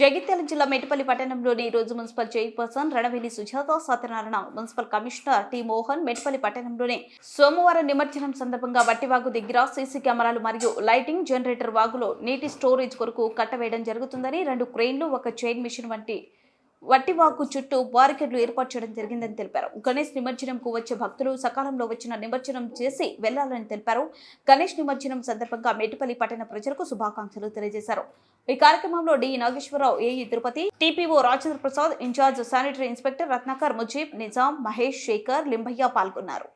జగిత్యాల జిల్లా మేటపల్లి పట్టణంలోని రోజు municipal chairperson Ranaveli Sujata Satyanarayana, municipal commissioner T Mohan Metpally పట్టణంలోని సోమవారం నిమజ్జనం సందర్భంగా వట్టివాగు దగ్గర సీసీ కెమెరాలు మరియు లైటింగ్ జనరేటర్ వాగులో నీటి స్టోరేజ్ కొరకు కట్టవేయడం జరుగుతుందని, 2 క్రెయిన్లు, 1 చైన్ మిషన్ వంటి వట్టివాగు చుట్టూ బారికేడ్లు ఏర్పాటు చేయడం జరిగిందని తెలిపారు. గణేష్ నిమజ్జనంకు వచ్చే భక్తులు సకాలంలో వచ్చిన నిమజ్జనం చేసి వెళ్లాలని తెలిపారు. గణేష్ నిమజ్జనం సందర్భంగా మేటపల్లి పట్టణ ప్రజలకు శుభాకాంక్షలు తెలియజేశారు. ఈ కార్యక్రమంలో D Nageswara Rao, AE Tirupati, TPO Rajendra Prasad, incharge sanitary inspector Ratnakar, Mujeeb, Nizam, Mahesh, Shekar, Limbaiah పాల్గొన్నారు.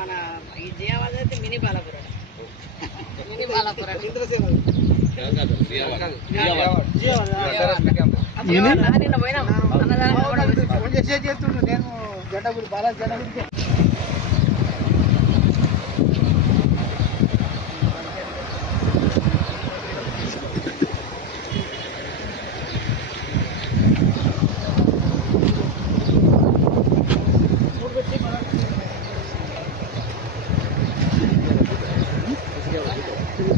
మన విజయవాడ అయితే మినీ బాలాపురం నేను జెండా బాలాజీ